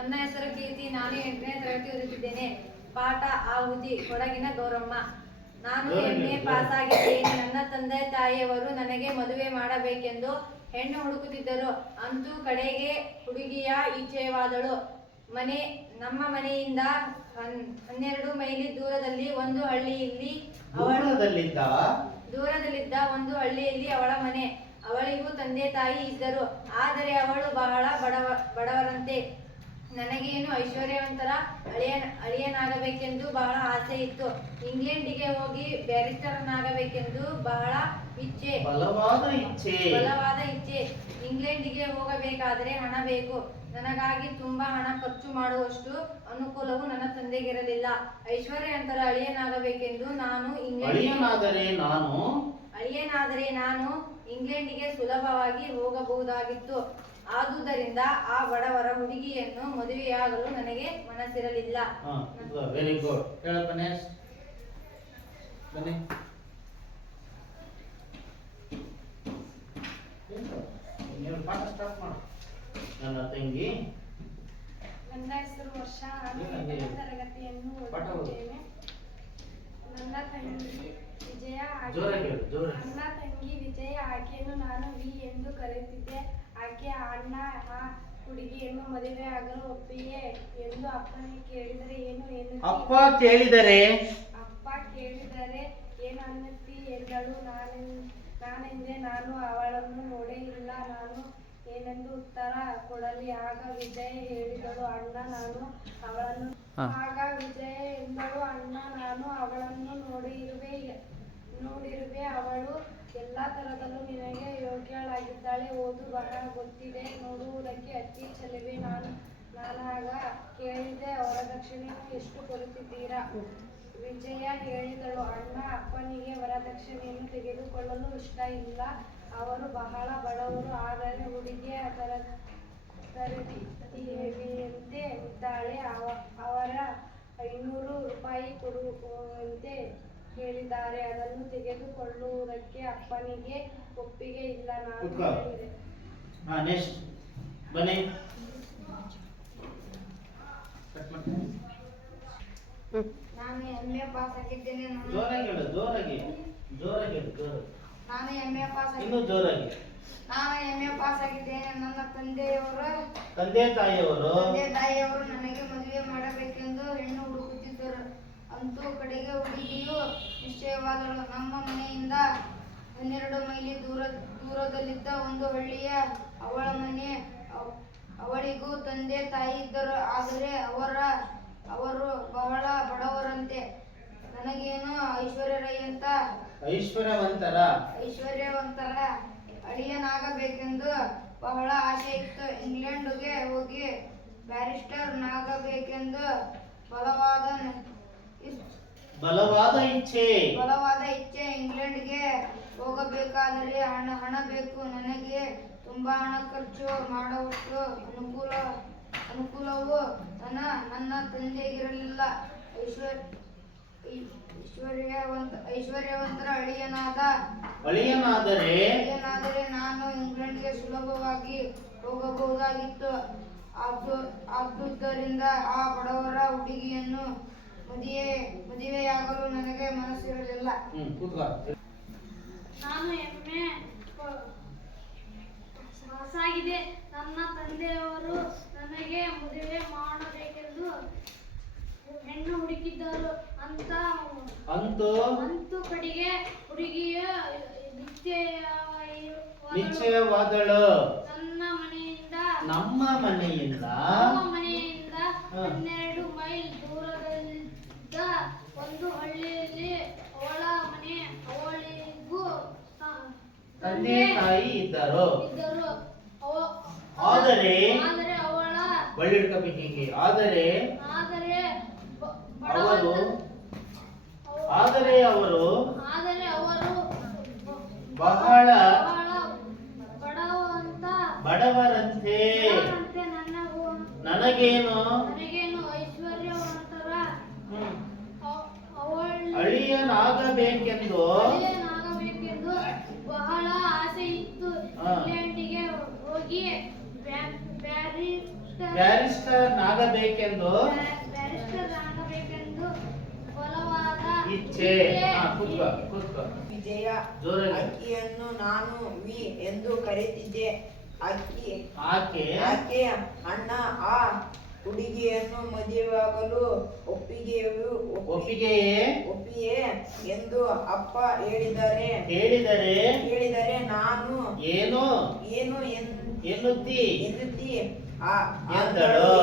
ನನ್ನ ಹೆಸರು ಕೀರ್ತಿ. ನಾನು 8ನೇ ತರಗತಿ ಓದುತ್ತಿದ್ದೇನೆ. ಪಾಠ ಆಹುತಿ. ಕೊಡಗಿನ ಗೌರಮ್ಮ. ನಾನು MA ಪಾಸ್ ಆಗಿದ್ದೇನೆ. ನನ್ನ ತಂದೆ ತಾಯಿಯವರು ನನಗೆ ಮದುವೆ ಮಾಡಬೇಕೆಂದು ಹೆಣ್ಣು ಹುಡುಕುತ್ತಿದ್ದರು. ಅಂತೂ ಕಡೆಗೆ ಹುಡುಗಿಯ ಇಚ್ಛೆವಾದಳು. ನಮ್ಮ ಮನೆಯಿಂದ 12 ಮೈಲಿ ದೂರದಲ್ಲಿ ಒಂದು ಹಳ್ಳಿಯಲ್ಲಿ ಅವಳ ಮನೆ. ಅವಳಿಗೂ ತಂದೆ ತಾಯಿ ಇದ್ದರು. ಆದರೆ ಅವಳು ಬಹಳ ಬಡವರಂತೆ. ನನಗೇನು ಐಶ್ವರ್ಯವಂತರ ಅಳಿಯನಾಗಬೇಕೆಂದು ಬಹಳ ಆಸೆ ಇತ್ತು. ಇಂಗ್ಲೆಂಡಿಗೆ ಹೋಗಿ ಬ್ಯಾರಿಸ್ಟರ್ನಾಗಬೇಕೆಂದು ಬಲವಾದ ಇಚ್ಛೆ. ಇಂಗ್ಲೆಂಡಿಗೆ ಹೋಗಬೇಕಾದರೆ ಹಣ ಬೇಕು. ನನಗಾಗಿ ತುಂಬಾ ಹಣ ಖರ್ಚು ಮಾಡುವಷ್ಟು ಅನುಕೂಲವು ನನ್ನ ತಂದೆಗಿರಲಿಲ್ಲ. ಐಶ್ವರ್ಯವಂತರ ಅಳಿಯನಾಗಬೇಕೆಂದು ಅಳಿಯನಾದರೆ ನಾನು ಇಂಗ್ಲೆಂಡಿಗೆ ಸುಲಭವಾಗಿ ಹೋಗಬಹುದಾಗಿತ್ತು. ಆದುದರಿಂದ ಆ ಬಡವರ ಹುಡುಗಿಯನ್ನು ಮದುವೆಯಾಗಲು ನನಗೆ ಮನಸ್ಸಿರಲಿಲ್ಲ. Very good. ಬನ್ನಿ. ಪಾಠ ಸ್ಟಾರ್ಟ್ ಮಾಡು. ನನ್ನ ತಂಗಿ. ನನ್ನ ಹೆಸರು ವರ್ಷ. ನಾನು 8ನೇ ತರಗತಿಯನ್ನು ಓದುತ್ತಿದ್ದೇನೆ. ನನ್ನ ತಂಗಿ ವಿಜಯ. ಆಕೆಯನ್ನು ನಾನು ವಿ ಎಂದು ಕರೆಯುತ್ತಿದ್ದೆ. ಆಕೆ ಅಣ್ಣ ಆ ಹುಡುಗಿಯನ್ನು ಮದುವೆಯಾಗಲು ಒಪ್ಪಿಗೆ ಎಂದು ಅಪ್ಪನಿಗೆ ಕೇಳಿದರೆ ಅಪ್ಪ ಕೇಳಿದರೆ ಏನು ಅನ್ನತ್ತಿ ಎಂದಳು. ನಾನೆಂದೆ, ನಾನು ಅವಳನ್ನು ನೋಡೇ ಇಲ್ಲ, ನಾನು ಏನೆಂದು ಉತ್ತರ ಕೊಡಲಿ. ಆಗ ವಿಜಯ ಹೇಳಿದಳು, ಅಣ್ಣ ನಾನು ಅವಳನ್ನು ನೋಡಿರುವೆ. ಅವಳು ಎಲ್ಲ ತರದಲ್ಲೂ ನಿನಗೆ ಯೋಗ್ಯಳಾಗಿದ್ದಾಳೆ. ಓದು ಬರಹ ಗೊತ್ತಿದೆ. ನೋಡುವುದಕ್ಕೆ ಅತಿ ಚೆಲುವೆ. ನಾನಾಗ ಕೇಳಿದೆ, ವರದಕ್ಷಿಣೆಯನ್ನು ಎಷ್ಟು ಕೊಡುತ್ತಿದ್ದೀರಾ? ವಿಜಯ ಹೇಳಿದಳು, ಅಣ್ಣ ಅಪ್ಪನಿಗೆ ವರದಕ್ಷಿಣೆಯನ್ನು ತೆಗೆದುಕೊಳ್ಳಲು ಇಷ್ಟ ಇಲ್ಲ. ಅವರು ಬಹಳ ಬಡವರು. ಆದರೆ ಹುಡುಗಿಯ ತರಬೇತಿಯಂತೆ ಇದ್ದಾಳೆ. ಅವರ 500 ರೂಪಾಯಿ ಕೊಡುವಂತೆ ಹೇಳಿದ್ದಾರೆ. ಅದನ್ನು ತೆಗೆದುಕೊಳ್ಳುವುದಕ್ಕೆ ಅಪ್ಪನಿಗೆ ಒಪ್ಪಿಗೆ ಇಲ್ಲ. ನಾನು ಹೇಳಿದೆ. ನಾನು MA ಪಾಸ್ ಆಗಿದ್ದೇನೆ. ನನ್ನ ತಂದೆ ತಾಯಿಯವರು ನನಗೆ ಮದುವೆ ಮಾಡಬೇಕೆಂದು ಹೆಣ್ಣು ಹುಡುಕುತ್ತಿದ್ದರು. ಅಂತೂ ಕಡೆಗೆ ಹುಡುಗಿಯು ನಿಶ್ಚಯವಾದಳು. ನಮ್ಮ ಮನೆಯಿಂದ 12 ಮೈಲಿ ದೂರದಲ್ಲಿದ್ದ ಒಂದು ಹಳ್ಳಿಯ ಅವಳ ಮನೆ. ಅವಳಿಗೂ ತಂದೆ ತಾಯಿ ಇದ್ದರು. ಆದರೆ ಅವರು ಬಹಳ ಬಡವರಂತೆ. ನನಗೇನು ಐಶ್ವರ್ಯವಂತರ ಅಳಿಯನಾಗಬೇಕೆಂದು ಬಹಳ ಆಸೆ ಇತ್ತು. ಇಂಗ್ಲೆಂಡ್ಗೆ ಹೋಗಿ ಬ್ಯಾರಿಸ್ಟರ್ನಾಗಬೇಕೆಂದು ಬಲವಾದ ಇಚ್ಛೆ. ಇಂಗ್ಲೆಂಡ್ಗೆ ಹೋಗಬೇಕಾದರೆ ಹಣ ಬೇಕು. ನನಗೆ ತುಂಬಾ ಹಣ ಖರ್ಚು ಮಾಡುವಷ್ಟು ಅನುಕೂಲವು ನನ್ನ ತಂದೆಗಿರಲಿಲ್ಲ. ಐಶ್ವರ್ಯವಂತರ ಅಳಿಯನಾದರೆ ನಾನು ಇಂಗ್ಲೆಂಡ್ಗೆ ಸುಲಭವಾಗಿ ಹೋಗಬಹುದಾಗಿತ್ತು. ಆದುದರಿಂದ ಆ ಬಡವರ ಹುಡುಗಿಯನ್ನು ಮದುವೆಯಾಗಲು ನನಗೆ ಮನಸ್ಸಿರಲಿಲ್ಲ. ನಾನು MA ಪಾಸ್ ಆಗಿದೆ. ನನ್ನ ತಂದೆಯವರು ನನಗೆ ಮದುವೆ ಮಾಡಬೇಕೆಂದು ಹೆಣ್ಣು ಹುಡುಕಿದ್ದರು. ಅಂತೂ ಕಡೆಗೆ ಹುಡುಗಿಯ ನಿಶ್ಚಯವಾದಳು. ನಮ್ಮ ಮನೆಯಿಂದ 12 ಮೈಲ್ ದೂರದಲ್ಲಿದ್ದ ಒಂದು ಹಳ್ಳಿಯಲ್ಲಿ ಅವಳ ಮನೆ. ಅವಳಿಗೂ ತಂದೆ ತಾಯಿ ಇದ್ದರು. ಆದರೆ ಅವರು ಬಹಳ ಬಡವರಂತೆ. ನನಗೇನು ಐಶ್ವರ್ಯವಂತರ ಅಳಿಯನಾಗಬೇಕೆಂದು ಬಹಳ ಆಸೆ ಇತ್ತು. ಇಂಗ್ಲೆಂಡಿಗೆ ಹೋಗಿ ಬ್ಯಾರಿಸ್ಟರ್ ಬ್ಯಾರಿಸ್ಟರ್ನಾಗಬೇಕೆಂದು ಬಲವಾದ ಇಚ್ಛೆ. ಕೂತ್ಕೋ ಕೂತ್ಕೋ. ವಿಜಯ ಜೋರಾಗಿ. ಅಕ್ಕಿಯನ್ನು ನಾನು ವಿ ಎಂದು ಕರೆಯುತ್ತಿದ್ದೆ. ಆಕೆ ಆಕೆ ಅಣ್ಣ ಆ ಹುಡುಗಿಯನ್ನು ಮದುವೆಯಾಗಲು ಒಪ್ಪಿಗೆಯೇ ಒಪ್ಪಿಯೇ ಎಂದು ಅಪ್ಪ ಹೇಳಿದರೆ ಹೇಳಿದರೆ ನಾನು ಏನು ಏನು ಎನ್ನುತ್ತಿ ಎನ್ನುತ್ತಿ ಎಂದಳು.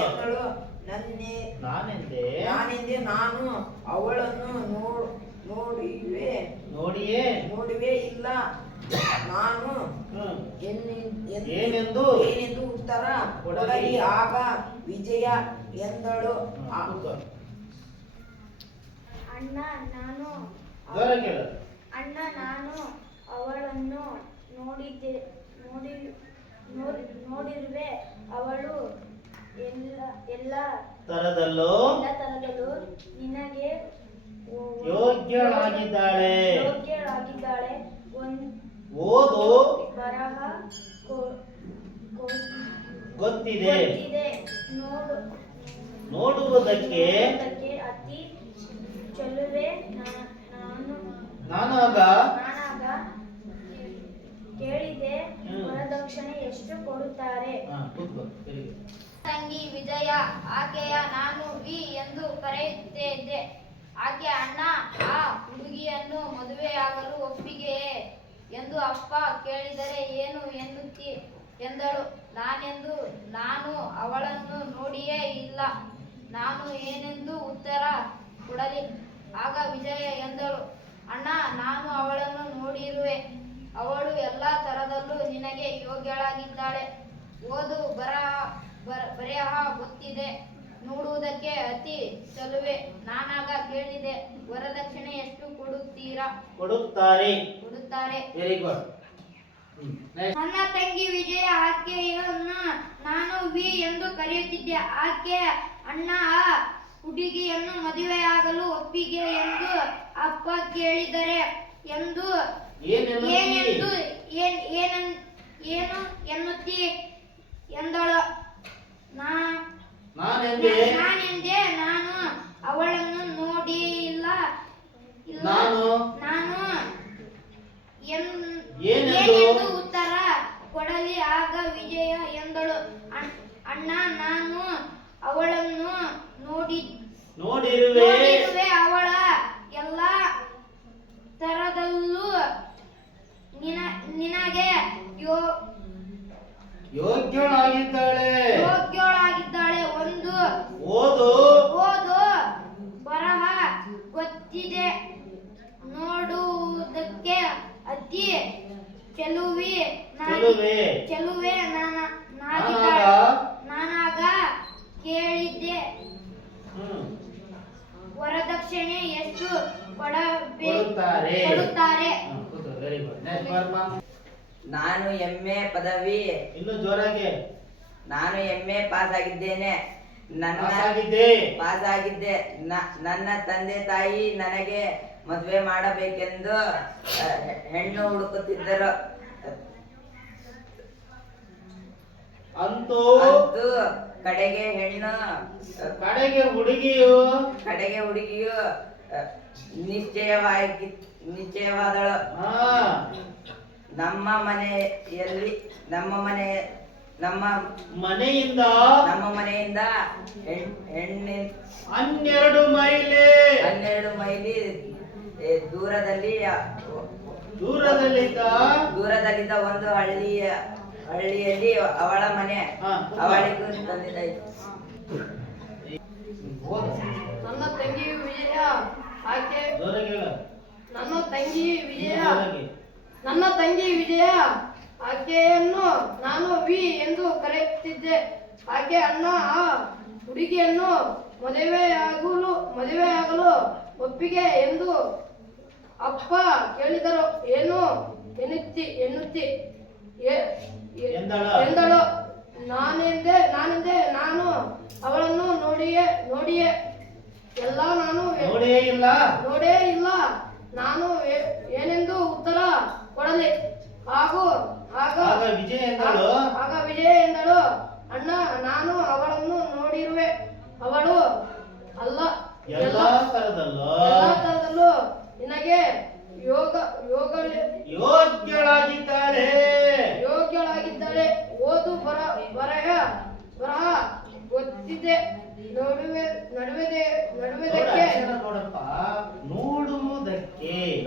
ನಾನೆಂದೆ ನಾನು ಅವಳನ್ನು ನೋಡಿಯೇ ಇಲ್ಲ ನಾನು ಏನೆಂದು ಉತ್ತರ ಕೊಡಲಿ. ಆಗ ವಿಜಯ ಎಂದಳು, ಅಣ್ಣ ನಾನು ಅವಳನ್ನು ನೋಡಿರುವೆ. ಅವಳು ಎಲ್ಲ ತರದಲ್ಲೂ ನಿನಗೆ ಯೋಗ್ಯಳಾಗಿದ್ದಾಳೆ. ಓದು ಬರಹ ಗೊತ್ತಿದೆ. ನೋಡುವುದಕ್ಕೆ ಅತಿ ಚೆಲುವೆ. ನಾನಾಗ ಕೇಳಿದೆ, ವರದಕ್ಷಿಣೆ ಎಷ್ಟು ಕೊಡುತ್ತಾರೆ? ತಂಗಿ ವಿಜಯ ಆಕೆಯ ನಾನು ವಿ ಎಂದು ಕರೆಯುತ್ತಿದ್ದೆ. ಆಕೆ ಅಣ್ಣ ಆ ಹುಡುಗಿಯನ್ನು ಮದುವೆಯಾಗಲು ಒಪ್ಪಿಗೆಯೇ ಎಂದು ಅಪ್ಪ ಕೇಳಿದರೆ ಏನು ಎನ್ನುತ್ತಿ ಎಂದಳು. ನಾನು ಅವಳನ್ನು ನೋಡಿಯೇ ಇಲ್ಲ. ನಾನು ಏನೆಂದು ಉತ್ತರ ಕೊಡಲಿ. ಆಗ ವಿಜಯ ಎಂದಳು, ಅಣ್ಣ ನಾನು ಅವಳನ್ನು ನೋಡಿರುವೆ. ಅವಳು ಎಲ್ಲ ತರದಲ್ಲೂ ನಿನಗೆ ಯೋಗ್ಯಳಾಗಿದ್ದಾಳೆ. ಓದು ಬರೆಹ ಗೊತ್ತಿದೆ. ನೋಡುವುದಕ್ಕೆ ಅತಿ ಚೆಲುವೆ. ನಾನಾಗ ಕೇಳಿದೆ, ವರದಕ್ಷಿಣೆ ಎಷ್ಟು ಕೊಡುತ್ತಾರೆ? Very good. ನನ್ನ ತಂಗಿ ವಿಜಯ ಆಕೆಯನ್ನು ನಾನು ವಿ ಎಂದು ಕರೆಯುತ್ತಿದ್ದೆ. ಆಕೆ ಅಣ್ಣ ಆ ಹುಡುಗಿಯನ್ನು ಮದುವೆಯಾಗಲು ಒಪ್ಪಿಗೆ ಎಂದು ಅಪ್ಪ ಕೇಳಿದರೆ ಎಂದು ಏನು ಎನ್ನುತ್ತಿ ಎಂದಳು. ನಾನೆಂದೆ ನಾನು ಅವಳನ್ನು ನೋಡಿಲ್ಲ. ನಾನು ಏನೆಂದು ಉತ್ತರ ಕೊಡಲಿ. ಆಗ ವಿಜಯ ಎಂದಳು, ಅಣ್ಣ ನಾನು ಅವಳನ್ನು ನೋಡಿರುವೆ. ಅವಳ ಎಲ್ಲ ತರದಲ್ಲೂ ನಿನಗೆ ಯೋಗ್ಯಳಾಗಿದ್ದಾಳೆ. ಓದು ಬರಹ ಗೊತ್ತಿದೆ. ನೋಡುವುದಕ್ಕೆ ಅತಿ ಚೆಲುವೆ. ನಾನಾಗ ಕೇಳಿದ್ದೆ, ವರದಕ್ಷಿಣೆ ಎಷ್ಟು ಕೊಡುತ್ತಾರೆ? Very good. ನಾನು MA ಪದವಿ ಇನ್ನು ಜೋರಾಗಿ. ನಾನು MA ಪಾಸ್ ಆಗಿದ್ದೆ. ನನ್ನ ತಂದೆ ತಾಯಿ ನನಗೆ ಮದುವೆ ಮಾಡಬೇಕೆಂದು ಹೆಣ್ಣು ಹುಡುಕುತ್ತಿದ್ದರು. ಅಂತೂ ಕಡೆಗೆ ಹುಡುಗಿಯು ನಿಶ್ಚಯವಾದಳು. ನಮ್ಮ ಮನೆಯಿಂದ 12 ಮೈಲಿ ದೂರದಲ್ಲಿದ್ದ ಒಂದು ಹಳ್ಳಿಯಲ್ಲಿ ಅವಳ ಮನೆ. ಅವಳಿಗೂ ತಂದಿದ್ದಾಯಿತು. ನನ್ನ ತಂಗಿ ವಿಜಯ ಆಕೆಯನ್ನು ನಾನು ವಿ ಎಂದು ಕರೆಯುತ್ತಿದ್ದೆ. ಆಕೆ ಅಣ್ಣ ಆ ಹುಡುಗಿಯನ್ನು ಮದುವೆಯಾಗಲು ಒಪ್ಪಿಗೆ ಎಂದು ಅಪ್ಪ ಕೇಳಿದರು. ಏನು ಎನ್ನುತ್ತಿ ಎಂದಳು. ನಾನೆಂದೆ ನಾನು ಅವಳನ್ನು ನೋಡಿಯೇ ಇಲ್ಲ. ನಾನು ಏನೆಂದು ಉತ್ತರ ಕೊಡಲಿ. ಆಗ ವಿಜಯ ಎಂದಳು, ಅಣ್ಣ ನಾನು ಅವಳನ್ನು ನೋಡಿರುವೆ. ಅವಳು ಅಲ್ಲ ಎಲ್ಲಾ ತರದಲ್ಲೂ ಎಲ್ಲಾ ತರದಲ್ಲೂ ನಿನಗೆ ಯೋಗ್ಯಳಾಗಿದ್ದಾಳೆ. ಯೋಗ್ಯಳಾಗಿದ್ದಾಳೆ. ಓದು ಬರಹ ಗೊತ್ತಿದೆ. ನಡುವೆದಕ್ಕೆ ನೋಡಪ್ಪ,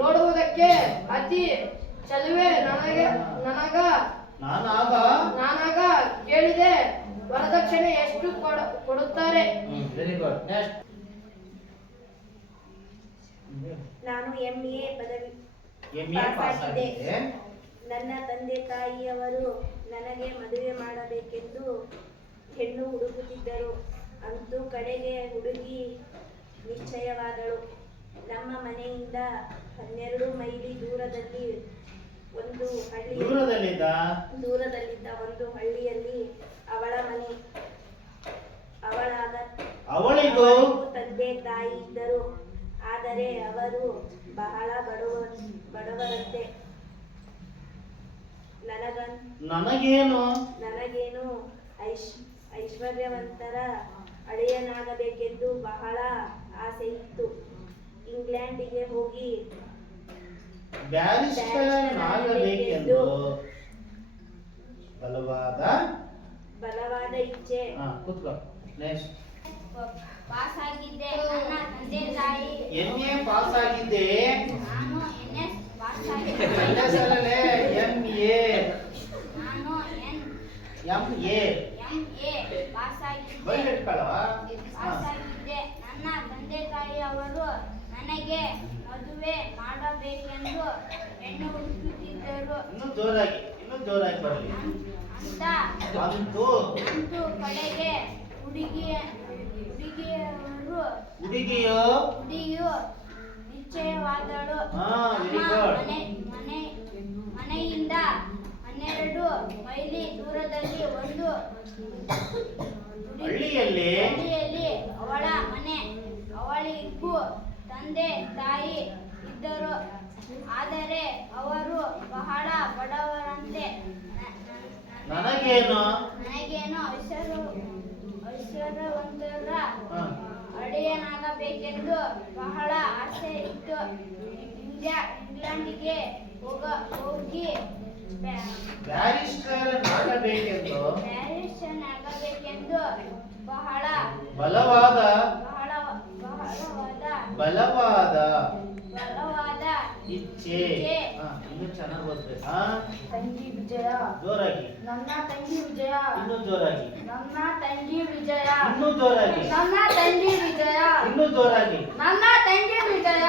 ನೋಡುವುದಕ್ಕೆ ಅತಿ ಚಲುವೆ ನಾನಾಗ ಕೇಳಿದೆ. ವರದಕ್ಷಿಣೆ ಎಷ್ಟು ಕೊಡುತ್ತಾರೆ? Very good. ನೆಕ್ಸ್ಟ್. ನಾನು MA ಪದವಿ MA ಪಾಸ್ ಆಗಿದೆ. ನನ್ನ ತಂದೆ ತಾಯಿಯವರು ನನಗೆ ಮದುವೆ ಮಾಡಬೇಕೆಂದು ಹೆಣ್ಣು ಹುಡುಕುತ್ತಿದ್ದರು. ಅಂತೂ ಕಡೆಗೆ ಹುಡುಗಿ ನಿಶ್ಚಯವಾದಳು. ನಮ್ಮ ಮನೆಯಿಂದ 12 ಮೈಲಿ ದೂರದಲ್ಲಿದ್ದ ಒಂದು ಹಳ್ಳಿಯಲ್ಲಿ ಅವಳ ಮನೆ. ಅವಳಿಗೂ ತಂದೆ ತಾಯಿ ಇದ್ದರು. ಆದರೆ ಅವರು ಬಹಳ ಬಡವರಂತೆ. ನನಗೇನು ಐಶ್ವರ್ಯವಂತರ ಅಳಿಯನಾಗಬೇಕೆಂದು ಬಹಳ ಆಸೆ ಇತ್ತು. ಇಂಗ್ಲೆಂಡಿಗೆ ಹೋಗಿ ಬ್ಯಾರಿಸ್ಟರ್ ಬಲವಾದ ಇಚ್ಛೆ. ನೆಕ್ಸ್ಟ್. ಪಾಸ್ ಆಗಿದ್ದೆ. ನನ್ನ ತಂದೆ ತಾಯಿ MA ಪಾಸ್ ಆಗಿದ್ದೆ. ನಾನು NS ಪಾಸ್ ಆಗಿದ್ದೆ. NS ಅಲ್ಲಲೇ, MA. ನಾನು MA ಪಾಸ್ ಆಗಿದ್ದೆ. ಬೈಲಿಟ್ಕೊಳ್ಳೋ. ಪಾಸ್ ಆಗಿದ್ದೆ. ನನ್ನ ತಂದೆ ತಾಯಿ ಅವರು ನನಗೆ ಮದುವೆ ಮಾಡಬೇಕೆಂದು ಹೆಣ್ಣು ಹುಡುಕುತ್ತಿದ್ದರು. ಇನ್ನೂ ಜೋರಾಗಿ ಬರಲಿ. ಅಂತೂ ಕಡೆಗೆ ಹುಡುಗಿಯು ನಿಶ್ಚಯವಾದಳು. ಮನೆಯಿಂದ 12 ಮೈಲಿ ದೂರದಲ್ಲಿ ಒಂದು ಹಳ್ಳಿಯಲ್ಲಿ ಅವಳ ಮನೆ. ಅವಳಿಗೂ ತಂದೆ ತಾಯಿ ಇದ್ದರು. ಆದರೆ ಅವರು ಬಹಳ ಬಡವರಂತೆ. ನನಗೇನು ಐಶ್ವರ್ಯವಂತರ ಅಳಿಯನಾಗಬೇಕೆಂದು ಬಹಳ ಆಸೆ ಇತ್ತು. ಇಂಗ್ಲೆಂಡಿಗೆ ಹೋಗಿ ಬ್ಯಾರಿಸ್ಟರ್ ಆಗಬೇಕೆಂದು ಬಹಳ ಬಲವಾದ ಇಚ್ಛೆ. ಇನ್ನು ಚೆನ್ನಾಗಿ ಓದ್ಬೇಕು. ತಂಗಿ ವಿಜಯ. ಜೋರಾಗಿ. ನನ್ನ ತಂಗಿ ವಿಜಯ. ಇನ್ನು ಜೋರಾಗಿ. ನನ್ನ ತಂಗಿ ವಿಜಯ. ಇನ್ನು ಜೋರಾಗಿ. ನನ್ನ ತಂಗಿ ವಿಜಯ. ಇನ್ನು ಜೋರಾಗಿ. ನನ್ನ ತಂಗಿ ವಿಜಯ.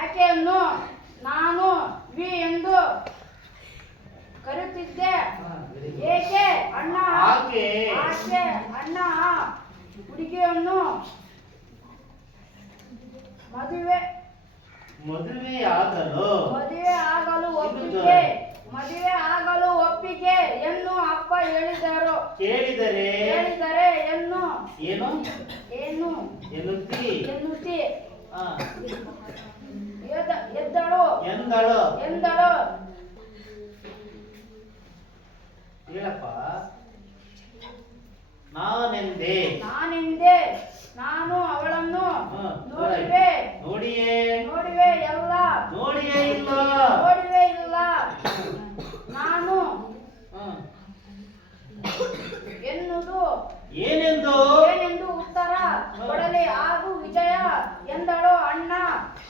ಆಕೆಯನ್ನು ನಾನು ವಿ ಎಂದು ಕರೆಯುತ್ತಿದ್ದೆ. ಏಕೆ ಅಣ್ಣ ಆಕೆ ಅಣ್ಣ ಹುಡುಗಿಯನ್ನು ಮದುವೆ ಆಗಲು ಒಪ್ಪಿಗೆ ಎಂದು ಅಪ್ಪ ಹೇಳಿದರು. ಕೇಳಿದರೆ ಏನು ಎನ್ನುತ್ತಿ ಎಂದಳು. ಹೇಳಪ್ಪ. ನಾನೆಂದೆ ನಾನು ಅವಳನ್ನು ನೋಡಿಯೇ ಇಲ್ಲ. ನಾನು ಏನೆಂದು ಉತ್ತರ ಕೊಡಲಿ. ಹಾಗೂ ವಿಜಯ ಎಂದಳು. ಅಣ್ಣ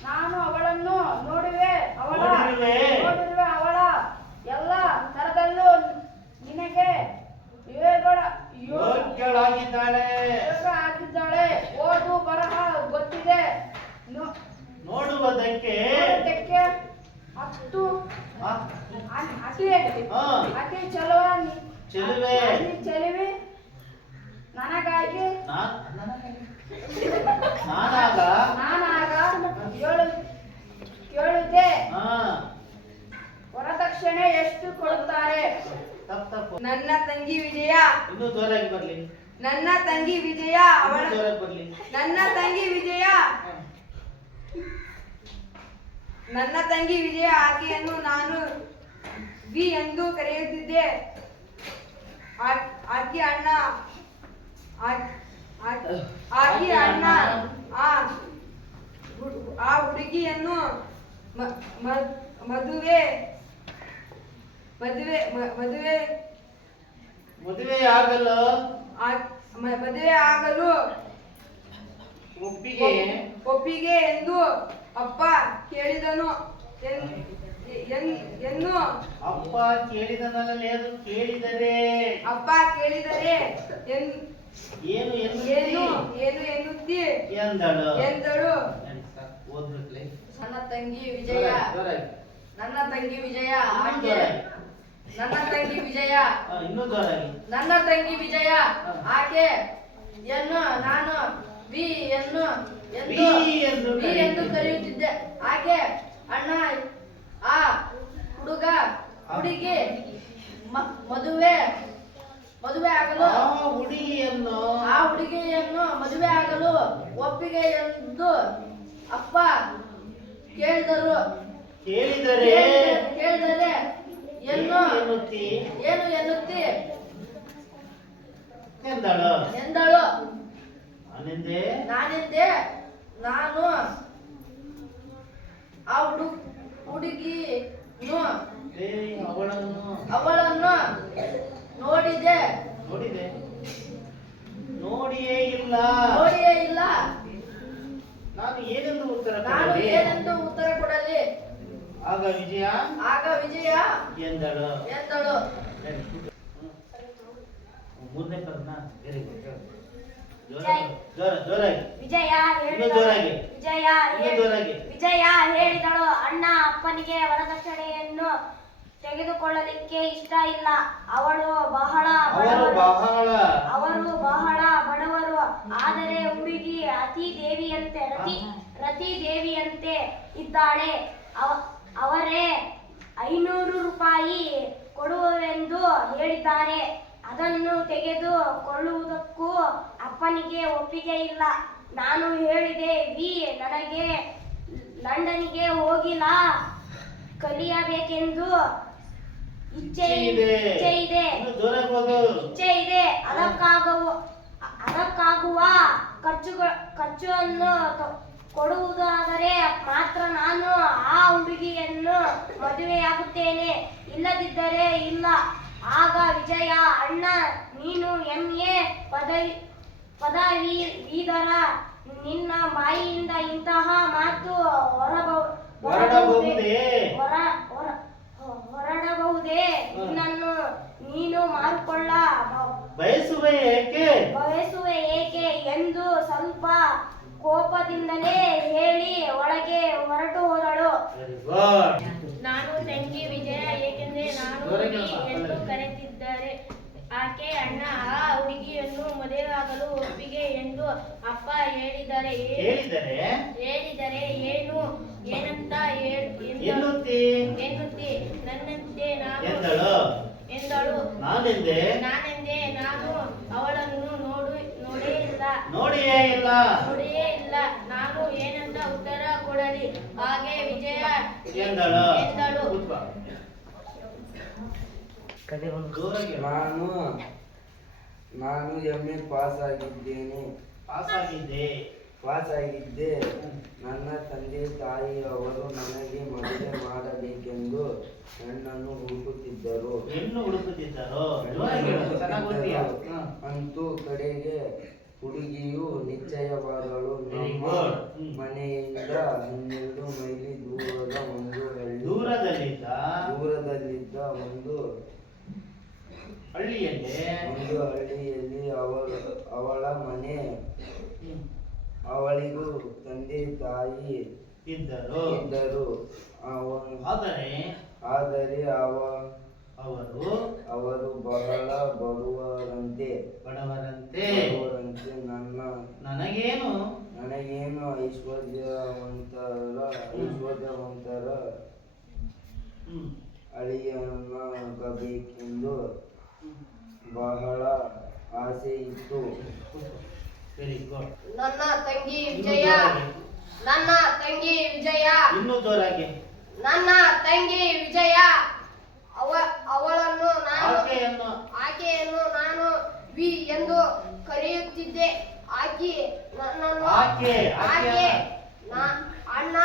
ನಾನು ಅವಳನ್ನು ನೋಡುವೆ. ಅವಳ ಎಲ್ಲ ತರದಲ್ಲೂ ನಿನಗೆ ಯೋಗ್ಯಳಾಗಿದ್ದಾಳೆ. ಓದು ಬರಹ ಗೊತ್ತಿದೆ. ನೋಡುವುದಕ್ಕೆ ಅತಿ ಚೆಲುವೆ. ನನಗಾಗಿ ನಾನಾಗ ಕೇಳಿದೆ. ವರದಕ್ಷಿಣೆ ಎಷ್ಟು ಕೊಡುತ್ತಾರೆ? ನನ್ನ ತಂಗಿ ವಿಜಯ. ಇನ್ನೂ ಜೋರಾಗಿ ಬರ್ಲಿ. ನನ್ನ ತಂಗಿ ವಿಜಯ. ನನ್ನ ತಂಗಿ ವಿಜಯ. ಆಕೆಯನ್ನು ನಾನು ವಿ ಎಂದು ಕರೆಯುತ್ತಿದ್ದೆ. ಆಕಿ ಅಣ್ಣ ಆಕಿ ಅಣ್ಣ ಆ ಹುಡುಗಿಯನ್ನು ಮದುವೆ ಆಗಲು ಮದುವೆ ಆಗಲು ಒಪ್ಪಿಗೆ ಎಂದು ಅಪ್ಪ ಕೇಳಿದನು ಎನ್ನು ಅಪ್ಪ ಕೇಳಿದನಲ್ಲೇ ಅದು ಕೇಳಿದರೆ ಅಪ್ಪ ಕೇಳಿದರೆ ಏನು ಎನ್ನುತ್ತಿ ಎಂದಳು. ನನ್ನ ತಂಗಿ ವಿಜಯ ಆಕೆಯನ್ನು ನಾನು ವಿ ಎಂದು ಕರೆಯುತ್ತಿದ್ದೆ. ಆಕೆ ಅಣ್ಣ ಆ ಹುಡುಗಿ ಮದುವೆ ಆಗಲು ಆ ಹುಡುಗಿಯನ್ನು ಮದುವೆ ಆಗಲು ಒಪ್ಪಿಗೆ ಎಂದು ಅಪ್ಪ ಕೇಳಿದರೆ ಏನು ಎನ್ನುತ್ತಿ ಎಂದಳು. ನಾನೆಂದೆ ನಾನು ಆ ಹುಡುಗಿಯನ್ನು ಅವಳನ್ನು ನೋಡಿಯೇ ಇಲ್ಲ. ನಾನು ಏನೆಂದು ಉತ್ತರ ಕೊಡಲಿ? ಆಗ ವಿಜಯ ಎಂದಳು. ಮೂರನೇ ಪದನ ವೆರಿ ಗುಡ್. ಜೋರಾಗಿ ವಿಜಯ ಹೇಳಿದಳು, ಅಣ್ಣ ಅಪ್ಪನಿಗೆ ವರದಕ್ಷಿಣೆಯನ್ನು ತೆಗೆದುಕೊಳ್ಳಲಿಕ್ಕೆ ಇಷ್ಟ ಇಲ್ಲ. ಅವರು ಬಹಳ ಬಡವರು. ಆದರೆ ಹುಡುಗಿ ರತಿ ದೇವಿಯಂತೆ ಇದ್ದಾಳೆ. ಅವರೇ 500 ರೂಪಾಯಿ ಕೊಡುವೆಂದು ಹೇಳಿದ್ದಾರೆ. ಅದನ್ನು ತೆಗೆದುಕೊಳ್ಳುವುದಕ್ಕೂ ಅಪ್ಪನಿಗೆ ಒಪ್ಪಿಗೆ ಇಲ್ಲ. ನಾನು ಹೇಳಿದೆ, ನನಗೆ ಲಂಡನ್ನಿಗೆ ಹೋಗಿಲ್ಲ ಕಲಿಯಬೇಕೆಂದು ಇಚ್ಛೆ ಇದೆ. ಅದಕ್ಕಾಗುವ ಖರ್ಚನ್ನು ಕೊಡುವುದಾದರೆ ಮಾತ್ರ ನಾನು ಆ ಹುಡುಗಿಯನ್ನು ಮದುವೆಯಾಗುತ್ತೇನೆ, ಇಲ್ಲದಿದ್ದರೆ ಇಲ್ಲ. ಆಗ ವಿಜಯ, ಅಣ್ಣ ನೀನು MA ಪದವೀಧರ, ನಿನ್ನ ಬಾಯಿಯಿಂದ ಇಂತಹ ಮಾತು ಹೊರಡಬಹುದೇ? ನಿನ್ನನ್ನು ನೀನು ಮಾರಿಕೊಳ್ಳ ಬಯಸುವೆ ಏಕೆ ಎಂದು ಸ್ವಲ್ಪ ಕೋಪದಿಂದಲೇ ಹೇಳಿ ಒಳಗೆ ಹೊರಟು ಹೋದಳು. ನಾನು ತಂಗಿ ವಿಜಯ, ಏಕೆಂದರೆ ನಾನು ಹುಡುಗಿ ಎಂದು ಕರೆದಿದ್ದರೆ ಆಕೆ ಅಣ್ಣ ಆ ಹುಡುಗಿಯನ್ನು ಮದುವೆಯಾಗಲು ಒಪ್ಪಿಗೆ ಎಂದು ಅಪ್ಪ ಹೇಳಿದರೆ ಏನಂತ ಎನ್ನುತ್ತಿ ನನ್ನಂತೆ ಎಂದಳು. ನಾನೆಂದೆ ನಾನು ಅವಳನ್ನು ನೋಡಿಯೇ ಇಲ್ಲ. ನಾನು ಏನಂತ ಉತ್ತರ ಕೊಡಲಿ? ಹಾಗೆ ವಿಜಯ ಎಂದಳು. ನಾನು MA ಪಾಸ್ ಆಗಿದ್ದೆ. ನನ್ನ ತಂದೆ ತಾಯಿಯವರು ನನಗೆ ಮದುವೆ ಮಾಡಬೇಕೆಂದು ಹೆಣ್ಣನ್ನು ಹುಡುಕುತ್ತಿದ್ದರು. ಅಂತೂ ಕಡೆಗೆ ಹುಡುಗಿಯು ನಿಶ್ಚಯವಾದಳು. ನಮ್ಮ ಮನೆಯಿಂದ 12 ಮೈಲಿ ದೂರದಲ್ಲಿದ್ದ ಒಂದು ಹಳ್ಳಿಯಲ್ಲಿ ಅವಳ ಮನೆ. ಅವಳಿಗೂ ತಂದೆ ತಾಯಿ ಇದ್ದರು. ಆದರೆ ಅವರು ಬಹಳ ಬಡವರಂತೆ. ನನಗೇನು ಐಶ್ವರ್ಯವಂತರ ಅಳಿಯನಾಗಬೇಕೆಂದು ಬಹಳ ಆಸೆ ಇತ್ತು. Very good. ನನ್ನ ತಂಗಿ ವಿಜಯ ಇನ್ನೂ ಜೋರಾಗಿ. ನನ್ನ ತಂಗಿ ವಿಜಯ ಅವಳನ್ನು ಆಕೆಯನ್ನು ನಾನು ವಿ ಎಂದು ಕರೆಯುತ್ತಿದ್ದೆ. ಆಕೆ ನನ್ನನ್ನು ಆಕೆ ಆಕೆ ಅಣ್ಣ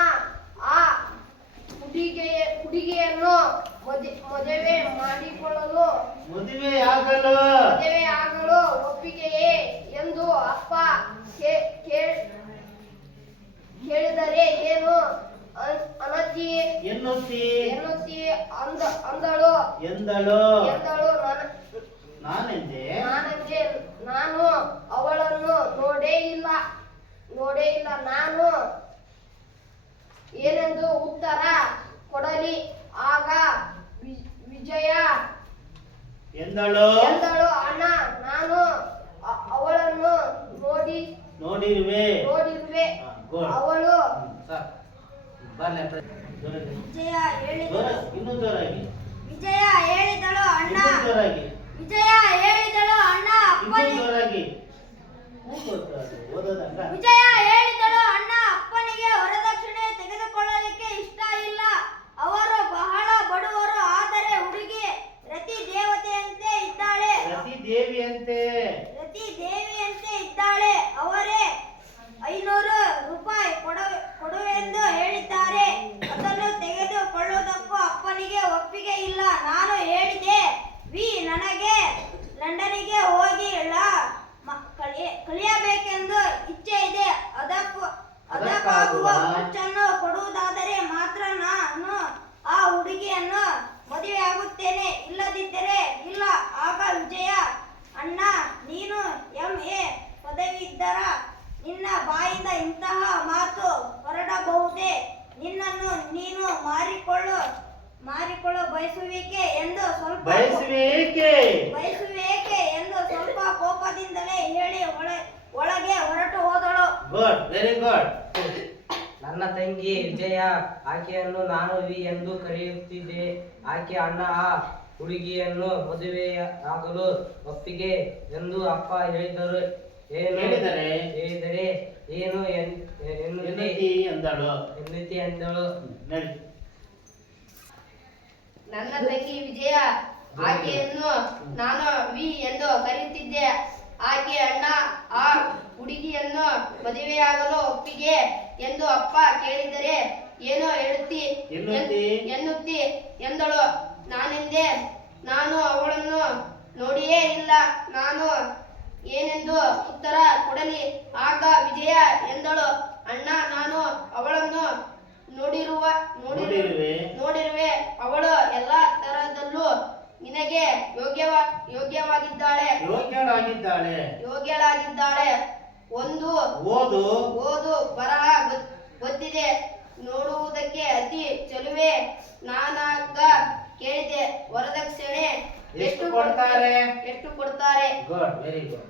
ಆ ಹುಡುಗಿಯನ್ನು ಮದುವೆ ಮಾಡಿಕೊಳ್ಳಲು ಮದುವೆಯಾಗಲು ಒಪ್ಪಿಗೆಯೇ ಎಂದು ಅಪ್ಪ ಕೇಳಿದರೆ ಏನು ಅನತಿ ಎನ್ನುತ್ತಿ ಅಂದಳು. ನಾನೆಂದೆ ನಾನು ಅವಳನ್ನು ನೋಡೇ ಇಲ್ಲ. ನಾನು ಏನೆಂದು ಉತ್ತರ ಕೊಡಲಿ. ಆಗ ವಿಜಯ ಎಂದಳು ಅಣ್ಣ ನಾನು ಅವಳನ್ನು ನೋಡಿರುವೆ. ಅವಳು ವಿಜಯ ಹೇಳಿದಳು ಇನ್ನೂ ಜೋರಾಗಿ ವಿಜಯ ಹೇಳಿದಳು ಅಣ್ಣ ಇನ್ನೂ ಜೋರಾಗಿ ವಿಜಯ ಹೇಳಿದಳು ಅಣ್ಣ ಇನ್ನೂ ಅಪ್ಪನಿಗೆ ಜೋರಾಗಿ ಓದೋದಂಗ ವಿಜಯ ಹೇಳಿದಳು ಅಣ್ಣ ಅಪ್ಪನಿಗೆ ವರದಕ್ಷಿಣೆ ತೆಗೆದುಕೊಳ್ಳಲಿಕ್ಕೆ ಇಷ್ಟ ಇಲ್ಲ. ಅವರು ಬಹಳ ಬಡವರು. ಆದರೆ ಹುಡುಗಿ ರತಿ ದೇವತೆಯಂತೆ ಇದ್ದಾಳೆ. ರತಿ ದೇವಿಯಂತೆ ಇದ್ದಾಳೆ. ಅವರೇ 500 ರೂಪಾಯಿ ಕೊಡುವೆಂದು ಹೇಳಿದ್ದಾರೆ. ಅದನ್ನು ತೆಗೆದುಕೊಳ್ಳುವುದಕ್ಕೂ ಅಪ್ಪನಿಗೆ ಒಪ್ಪಿಗೆ ಇಲ್ಲ. ನಾನು ಹೇಳಿದೆ, ವಿ ನನಗೆ ಲಂಡನ್ನಿಗೆ ಹೋಗಿ ಕಲಿಯಬೇಕೆಂದು ಇಚ್ಛೆ ಇದೆ. ಅದಕ್ಕಾಗುವ ಖರ್ಚನ್ನು ಕೊಡುವುದಾದರೆ ಮಾತ್ರ ನಾನು ಆ ಹುಡುಗಿಯನ್ನು ಮದುವೆಯಾಗುತ್ತೇನೆ, ಇಲ್ಲದಿದ್ದರೆ ಇಲ್ಲ. ಆಗ ವಿಜಯ ಅಣ್ಣ ನೀನು MA ಪದವೀಧರ. ನಿನ್ನ ಬಾಯಿಂದ ಇಂತಹ ಮಾತು ಹೊರಡಬಹುದೇ? ನಿನ್ನನ್ನು ನೀನು ಮಾರಿಕೊಳ್ಳ ಬಯಸುವಿಕೆ ಎಂದು ಸ್ವಲ್ಪ ಕೋಪದಿಂದಲೇ ಹೇಳಿ ಒಳಗೆ ಹೊರಟು ಹೋದಳು. Good, very good. ನನ್ನ ತಂಗಿ ವಿಜಯ, ಆಕೆಯನ್ನು ನಾನು ವಿ ಎಂದು ಕರೆಯುತ್ತಿದ್ದೆ. ಆಕೆ ಅಣ್ಣ ಆ ಹುಡುಗಿಯನ್ನು ಮದುವೆಯಾಗಲು ಒಪ್ಪಿಗೆ ಎಂದು ಅಪ್ಪ ಹೇಳಿದರೆ ಏನು ಎನ್ನುತ್ತಿ ಎಂದಳು. ನನ್ನ ತಂಗಿ ವಿಜಯ, ಆಕೆಯನ್ನು ನಾನು ವಿ ಎಂದು ಕರೆಯುತ್ತಿದ್ದೆ. ಆಕೆ ಅಣ್ಣ ಆ ಹುಡುಗಿಯನ್ನು ಮದುವೆಯಾಗಲು ಒಪ್ಪಿಗೆ ಎಂದು ಅಪ್ಪ ಕೇಳಿದರೆ ಏನೋ ಎನ್ನುತ್ತಿ ಎಂದಳು. ನಾನೆಂದೆ, ನಾನು ಅವಳನ್ನು ನೋಡಿಯೇ ಇಲ್ಲ. ನಾನು ಏನೆಂದು ಉತ್ತರ ಕೊಡಲಿ. ಆಗ ವಿಜಯ ಎಂದಳು, ಅಣ್ಣ ನಾನು ಅವಳನ್ನು ನೋಡಿರುವೆ. ಅವಳು ಎಲ್ಲ ತರದಲ್ಲೂ ನಿನಗೆ ಯೋಗ್ಯವಾಗಿದ್ದಾಳೆ. ಒಂದು ಓದು ಬರಹ ಗೊತ್ತಿದೆ. ನೋಡುವುದಕ್ಕೆ ಅತಿ ಚೆಲುವೆ. ನಾನಾಗ ಕೇಳಿದೆ, ವರದಕ್ಷಿಣೆ ಎಷ್ಟು ಕೊಡ್ತಾರೆ? Good, very good.